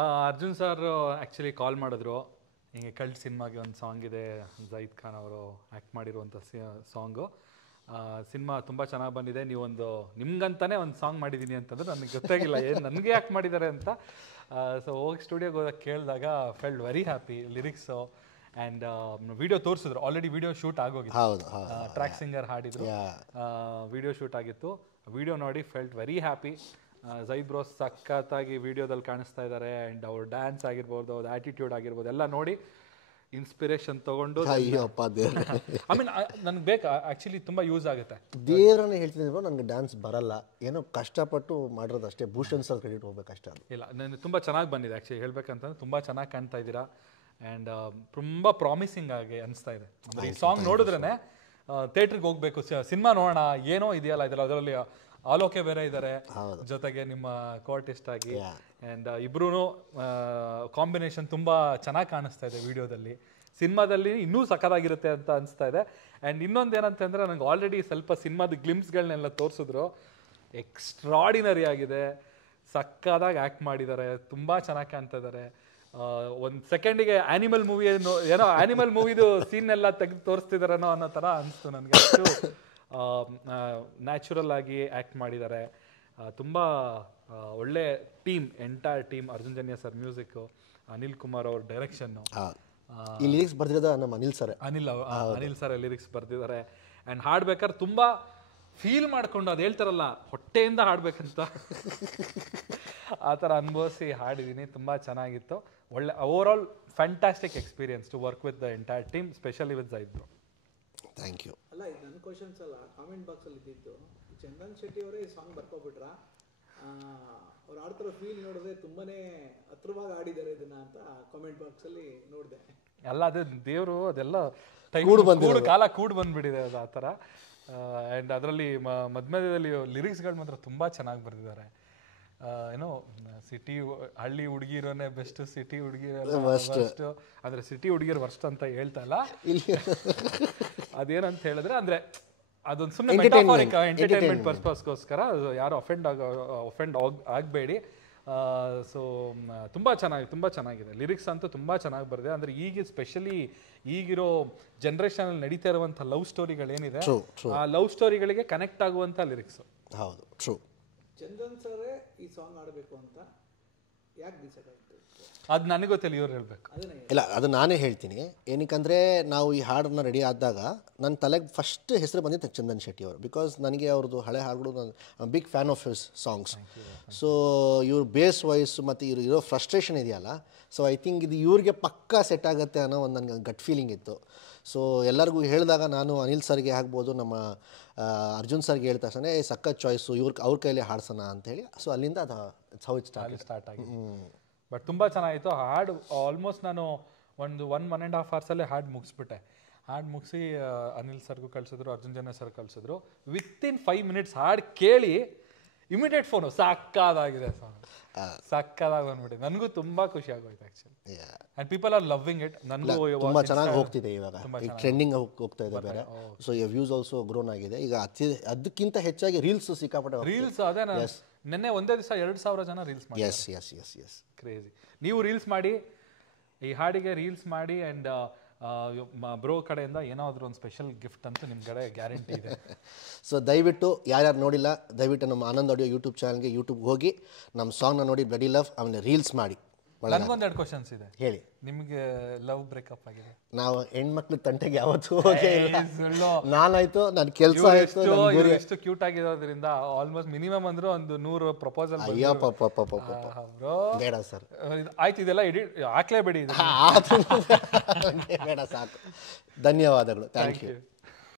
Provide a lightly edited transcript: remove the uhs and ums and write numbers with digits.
Arjun sir actually ಕಾಲ್ ಮಾಡಿದ್ರು, ಹಿಂಗೆ cult ಸಿನಿಮಾಗೆ ಒಂದು ಸಾಂಗ್ ಇದೆ, ಜೈದ್ ಖಾನ್ ಅವರು ಆ್ಯಕ್ಟ್ ಮಾಡಿರುವಂಥ ಸಾಂಗು. ಸಿನಿಮಾ ತುಂಬ ಚೆನ್ನಾಗಿ ಬಂದಿದೆ, ನೀವೊಂದು ನಿಮ್ಗಂತಾನೆ ಒಂದು ಸಾಂಗ್ ಮಾಡಿದ್ದೀನಿ ಅಂತಂದ್ರೆ ನನಗೆ ಗೊತ್ತಾಗಿಲ್ಲ ಏನು ನನಗೆ ಯಾಕೆ ಮಾಡಿದ್ದಾರೆ ಅಂತ. ಸೊ ಹೋಗಿ ಸ್ಟುಡಿಯೋಗೆ ಹೋದಾಗ ಕೇಳಿದಾಗ felt very happy. Lyrics and video ತೋರಿಸಿದ್ರು, ಆಲ್ರೆಡಿ ವಿಡಿಯೋ ಶೂಟ್ ಆಗೋಗಿತ್ತು, ಟ್ರ್ಯಾಕ್ ಸಿಂಗರ್ ಹಾಡಿದ್ರು, ವಿಡಿಯೋ ಶೂಟ್ ಆಗಿತ್ತು. ವಿಡಿಯೋ ನೋಡಿ felt very happy. Zaid bro ಸಖತ್ತಾಗಿ ವಿಡಿಯೋದಲ್ಲಿ ಕಾಣಿಸ್ತಾ ಇದ್ದಾರೆ. ಆ್ಯಂಡ್ ಅವ್ರ ಡ್ಯಾನ್ಸ್ ಆಗಿರ್ಬೋದು, ಅವ್ರ ಆ್ಯಟಿಟ್ಯೂಡ್ ಆಗಿರ್ಬೋದು ಎಲ್ಲ ನೋಡಿ ಇನ್ಸ್ಪಿರೇಷನ್ ತೊಗೊಂಡು ಐ ಮೀನ್ ನನಗೆ ಬೇಕಾ ಆ್ಯಕ್ಚುಲಿ ತುಂಬ ಯೂಸ್ ಆಗುತ್ತೆ. ದೇವರನ್ನ ಹೇಳ್ತೀನಿ ಬ್ರೋ, ನನಗೆ ಡ್ಯಾನ್ಸ್ ಬರಲ್ಲ, ಏನೋ ಕಷ್ಟಪಟ್ಟು ಮಾಡಿರೋದು ಅಷ್ಟೇ. ಭೂಷಣ್ ಸರ್ ಕ್ರೆಡಿಟ್ ಹೋಗ್ಬೇಕಷ್ಟೇ. ಇಲ್ಲ, ನನಗೆ ತುಂಬ ಚೆನ್ನಾಗಿ ಬಂದಿದೆ ಆ್ಯಕ್ಚುಲಿ ಹೇಳ್ಬೇಕಂತಂದ್ರೆ. ತುಂಬ ಚೆನ್ನಾಗಿ ಕಾಣ್ತಾ ಇದ್ದೀರಾ ಆ್ಯಂಡ್ ತುಂಬ ಪ್ರಾಮಿಸಿಂಗ್ ಆಗಿ ಅನಿಸ್ತಾ ಇದೆ. ಅಂದರೆ ಈ ಸಾಂಗ್ ನೋಡಿದ್ರೇ ಥಿಯೇಟ್ರಿಗೆ ಹೋಗ್ಬೇಕು, ಸಿನಿಮಾ ನೋಡೋಣ, ಏನೋ ಇದೆಯಲ್ಲ ಇದೆಲ್ಲ, ಅದರಲ್ಲಿ ಆಲೋಕೆ ಬೇರೆ ಇದ್ದಾರೆ ಜೊತೆಗೆ ನಿಮ್ಮ ಕೋಆರ್ಟಿಸ್ಟ್ ಆಗಿ. ಆ್ಯಂಡ್ ಇಬ್ರು ಕಾಂಬಿನೇಷನ್ ತುಂಬ ಚೆನ್ನಾಗಿ ಕಾಣಿಸ್ತಾ ಇದೆ ವಿಡಿಯೋದಲ್ಲಿ. ಸಿನಿಮಾದಲ್ಲಿ ಇನ್ನೂ ಸಖತ್ತಾಗಿರುತ್ತೆ ಅಂತ ಅನಿಸ್ತಾ ಇದೆ. ಆ್ಯಂಡ್ ಇನ್ನೊಂದು ಏನಂತಂದರೆ, ನನಗೆ ಆಲ್ರೆಡಿ ಸ್ವಲ್ಪ ಸಿನಿಮಾದ ಗ್ಲಿಮ್ಸ್ಗಳನ್ನೆಲ್ಲ ತೋರಿಸಿದ್ರು. ಎಕ್ಸ್ಟ್ರಾಡಿನರಿ ಆಗಿದೆ, ಸಕ್ಕದಾಗಿ ಆ್ಯಕ್ಟ್ ಮಾಡಿದ್ದಾರೆ, ತುಂಬ ಚೆನ್ನಾಗಿ ಕಾಣ್ತಾ ಇದ್ದಾರೆ. ಒಂದು ಸೆಕೆಂಡಿಗೆ ಆ್ಯನಿಮಲ್ ಮೂವಿ ಏನೋ ಆ್ಯನಿಮಲ್ ಮೂವಿದು ಸೀನ್ನೆಲ್ಲ ತೆಗೆದು ತೋರಿಸ್ತಿದಾರೇನೋ ಅನ್ನೋ ಥರ ಅನಿಸ್ತು ನನಗೆ. ಅಷ್ಟು ನ್ಯಾಚುರಲ್ ಆಗಿ ಆ್ಯಕ್ಟ್ ಮಾಡಿದ್ದಾರೆ. ತುಂಬ ಒಳ್ಳೆ team, entire team. Arjun Janya sir music, Anil Kumar ಅವ್ರ ಡೈರೆಕ್ಷನ್ನು, ಈ ಲಿರಿಕ್ಸ್ ಬರ್ದಿರೋದು ನಮ್ಮ Anil sir. Anil sir lyrics ಬರ್ದಿದ್ದಾರೆ. ಆ್ಯಂಡ್ ಹಾಡ್ಬೇಕಾದ್ರೆ ತುಂಬ ಫೀಲ್ ಮಾಡ್ಕೊಂಡು, ಅದು ಹೇಳ್ತಾರಲ್ಲ ಹೊಟ್ಟೆಯಿಂದ ಹಾಡ್ಬೇಕಂತ, ಆ ಥರ ಅನುಭವಿಸಿ ಹಾಡಿದ್ದೀನಿ. ತುಂಬ ಚೆನ್ನಾಗಿತ್ತು. ಒಳ್ಳೆ overall fantastic experience to work with the entire team, specially with Zaid bro. Thank you. ಅಲ್ಲ, ಇದು ನನ್ನ ಕ್ವಶನ್ಸ್ ಅಲ್ಲ, ಕಾಮೆಂಟ್ ಬಾಕ್ಸಲ್ಲಿ ಇದ್ದಿದ್ದು. ಚಂದನ್ ಶೆಟ್ಟಿ ಅವರೇ ಈ ಸಾಂಗ್ ಬರ್ಕೊಬಿಟ್ರ, ಅವ್ರು ಆಡ್ತಿರೋ ಫೀಲ್ ನೋಡಿದ್ರೆ ತುಂಬಾ ಹತ್ರವಾಗಿ ಆಡಿದ್ದಾರೆ ಇದನ್ನ ಅಂತ ಕಾಮೆಂಟ್ ಬಾಕ್ಸಲ್ಲಿ ನೋಡಿದೆ. ಅಲ್ಲ, ಅದು ದೇವರು ಅದೆಲ್ಲ ಕಾಲ ಕೂಡ್ ಬಂದ್ಬಿಟ್ಟಿದೆ ಅದು ಆ ಥರ. ಆ್ಯಂಡ್ ಅದರಲ್ಲಿ ಮಧ್ಯದಲ್ಲಿ ಲಿರಿಕ್ಸ್ಗಳು ಮಾತ್ರ ತುಂಬ ಚೆನ್ನಾಗಿ ಬರೆದಿದ್ದಾರೆ. ಏನೋ ಸಿಟಿ ಹಳ್ಳಿ ಹುಡುಗಿರೋನೇ ಬೆಸ್ಟ್, ಸಿಟಿ ಹುಡುಗಿರೋ ಫಸ್ಟ್, ಅಂದರೆ ಸಿಟಿ ಹುಡುಗಿರು ವರ್ಸ್ಟ್ ಅಂತ ಹೇಳ್ತಾ ಇಲ್ಲ. ಅದೇನಂತ ಹೇಳಿದ್ರೆ, ಅಂದರೆ ಅದೊಂದು ಸುಮ್ಮನೆ ಮೆಟಾಫಾರಿಕ್ ಎಂಟರ್ಟೈನ್ಮೆಂಟ್ ಪರ್ಪಸ್ಗೋಸ್ಕರ, ಯಾರು ಅಫೆಂಡ್ ಆಗಬೇಡಿ. ಸೊ ತುಂಬ ಚೆನ್ನಾಗಿದೆ. ಲಿರಿಕ್ಸ್ ಅಂತೂ ತುಂಬ ಚೆನ್ನಾಗಿ ಬರೆದಿದೆ. ಅಂದರೆ ಈಗ ಸ್ಪೆಷಲಿ ಈಗಿರೋ ಜನ್ರೇಷನಲ್ಲಿ ನಡೀತಾ ಇರುವಂಥ ಲವ್ ಸ್ಟೋರಿಗಳೇನಿದೆ, ಆ ಲವ್ ಸ್ಟೋರಿಗಳಿಗೆ ಕನೆಕ್ಟ್ ಆಗುವಂಥ ಲಿರಿಕ್ಸು. ಹೌದು, ಟ್ರೂ. ಚಂದನ್ ಸರೇ ಈ ಸಾಂಗ್ ಆಡಬೇಕು ಅಂತ ಯಾಕೆ ಡಿಸೈಡ್ ಆಯಿತು? ಅದು ನನಗೆ ಗೊತ್ತಿಲ್ಲ, ಇವ್ರು ಹೇಳಬೇಕು. ಇಲ್ಲ, ಅದು ನಾನೇ ಹೇಳ್ತೀನಿ. ಏನಕ್ಕಂದರೆ, ನಾವು ಈ ಹಾಡನ್ನ ರೆಡಿ ಆದಾಗ ನನ್ನ ತಲೆಗೆ ಫಸ್ಟ್ ಹೆಸರು ಬಂದಿತ್ತು ಚಂದನ್ ಶೆಟ್ಟಿ ಅವರು. ಬಿಕಾಸ್ ನನಗೆ ಅವ್ರದ್ದು ಹಳೆ ಹಾಡುಗಳು, ನಾನು big fan of his songs. So ಇವ್ರ ಬೇಸ್ ವಾಯ್ಸ್ ಮತ್ತು ಇವ್ರು ಇರೋ ಫ್ರಸ್ಟ್ರೇಷನ್ ಇದೆಯಲ್ಲ, ಸೊ ಐ ಥಿಂಕ್ ಇದು ಇವ್ರಿಗೆ ಪಕ್ಕಾ ಸೆಟ್ ಆಗುತ್ತೆ ಅನ್ನೋ ಒಂದು ನನಗೆ ಗಟ್ ಫೀಲಿಂಗ್ ಇತ್ತು. ಸೊ ಎಲ್ಲರಿಗೂ ಹೇಳಿದಾಗ ನಾನು ಅನಿಲ್ ಸರ್ಗೆ ಆಗ್ಬೋದು, ನಮ್ಮ ಅರ್ಜುನ್ ಸರ್ಗೆ ಹೇಳಿದ ತಕ್ಷಣ ಸಖತ್ ಚಾಯ್ಸು, ಅವ್ರ ಕೈಯಲ್ಲಿ ಹಾಡ್ಸೋಣ ಅಂತೇಳಿ. ಸೊ ಅಲ್ಲಿಂದ ಅದು ಸ್ಟಾರ್ಟ್ ಆಗಿ. ಬಟ್ ತುಂಬ ಚೆನ್ನಾಗಿತ್ತು ಹಾಡು. ಆಲ್ಮೋಸ್ಟ್ ನಾನು ಒಂದು 1.5 ಅವರ್ಸಲ್ಲೇ ಹಾಡು ಮುಗಿಸ್ಬಿಟ್ಟೆ. ಹಾಡು ಮುಗಿಸಿ ಅನಿಲ್ ಸರ್ಗೂ ಕಳಿಸಿದ್ರು, ಅರ್ಜುನ್ ಜನ್ಯ ಸರ್ ಕಳಿಸಿದ್ರು. ವಿತಿನ್ 5 ಮಿನಿಟ್ಸ್ ಹಾಡು ಕೇಳಿ ಇಮಿಡಿಯೇಟ್ ಫೋನು ಸಕ್ಕದಾಗಿದೆ ಸಾಂಗ್, ಸಕ್ಕದಾಗಿ ಬಂದ್ಬಿಟ್ಟೆ. ನನಗೂ ತುಂಬ ಖುಷಿ ಆಗೋಯ್ತು actually. And people are loving it. ನನಗೂ ತುಂಬ ಚೆನ್ನಾಗಿ ಹೋಗ್ತಿದೆ ಇವಾಗ, ಈಗ ಟ್ರೆಂಡಿಂಗ್ ಹೋಗ್ತಾ ಇದೆ ಬೇರೆ. ಸೊ ವ್ಯೂಸ್ ಆಲ್ಸೋ ಗ್ರೋನ್ ಆಗಿದೆ ಈಗ. ಅದಕ್ಕಿಂತ ಹೆಚ್ಚಾಗಿ ರೀಲ್ಸ್ ಸಿಕ್ಕಾಪಟ್ಟೆ ರೀಲ್ಸ್. ಅದೇ ನೆನ್ನೆ ಒಂದೇ ದಿವಸ 2,000 ಜನ ರೀಲ್ಸ್ ಮಾಡಿ. S crazy. ನೀವು ರೀಲ್ಸ್ ಮಾಡಿ, ಈ ಹಾಡಿಗೆ ರೀಲ್ಸ್ ಮಾಡಿ. ಆ್ಯಂಡ್ ಬ್ರೋ ಕಡೆಯಿಂದ ಏನಾದರೂ ಒಂದು ಸ್ಪೆಷಲ್ ಗಿಫ್ಟ್ ಅಂತೂ ನಿಮ್ಮ ಕಡೆ ಗ್ಯಾರಂಟಿ ಇದೆ. ಸೊ ದಯವಿಟ್ಟು ಯಾರ್ಯಾರು ನೋಡಿಲ್ಲ, ದಯವಿಟ್ಟು ನಮ್ಮ ಆನಂದ್ ಆಡಿಯೋ ಯೂಟ್ಯೂಬ್ ಚಾನಲ್ಗೆ ಹೋಗಿ ನಮ್ಮ ಸಾಂಗ್ನ ನೋಡಿ ಬ್ಲಡಿ ಲವ್, ಆಮೇಲೆ ರೀಲ್ಸ್ ಮಾಡಿ. ನನಗೊಂದೆರಡು ಕ್ವಶನ್ಸ್ ಇದೆ, ಹೇಳಿ. ನಿಮಗೆ ಲವ್ ಬ್ರೇಕಪ್ ಆಗಿದೆ? ನಾವು ಹೆಣ್ಮಕ್ಳು ತಂಟೆಗೆ ಯಾವತ್ತೂ ನಾನಾಯ್ತು, ನನ್ನ ಕೆಲಸ ಆಯ್ತು. ಎಷ್ಟು ಕ್ಯೂಟ್ ಆಗಿರೋದ್ರಿಂದ ಆಲ್ಮೋಸ್ಟ್ ಮಿನಿಮಮ್ ಅಂದ್ರೂ ಒಂದು 100 ಪ್ರಪೋಸಲ್. ಬೇಡ ಸರ್, ಆಯ್ತು, ಇದೆಲ್ಲ ಎಡಿಟ್ ಹಾಕ್ಲೇಬೇಡಿ, ಬೇಡ ಸಾಕು. ಧನ್ಯವಾದಗಳು. Thank you.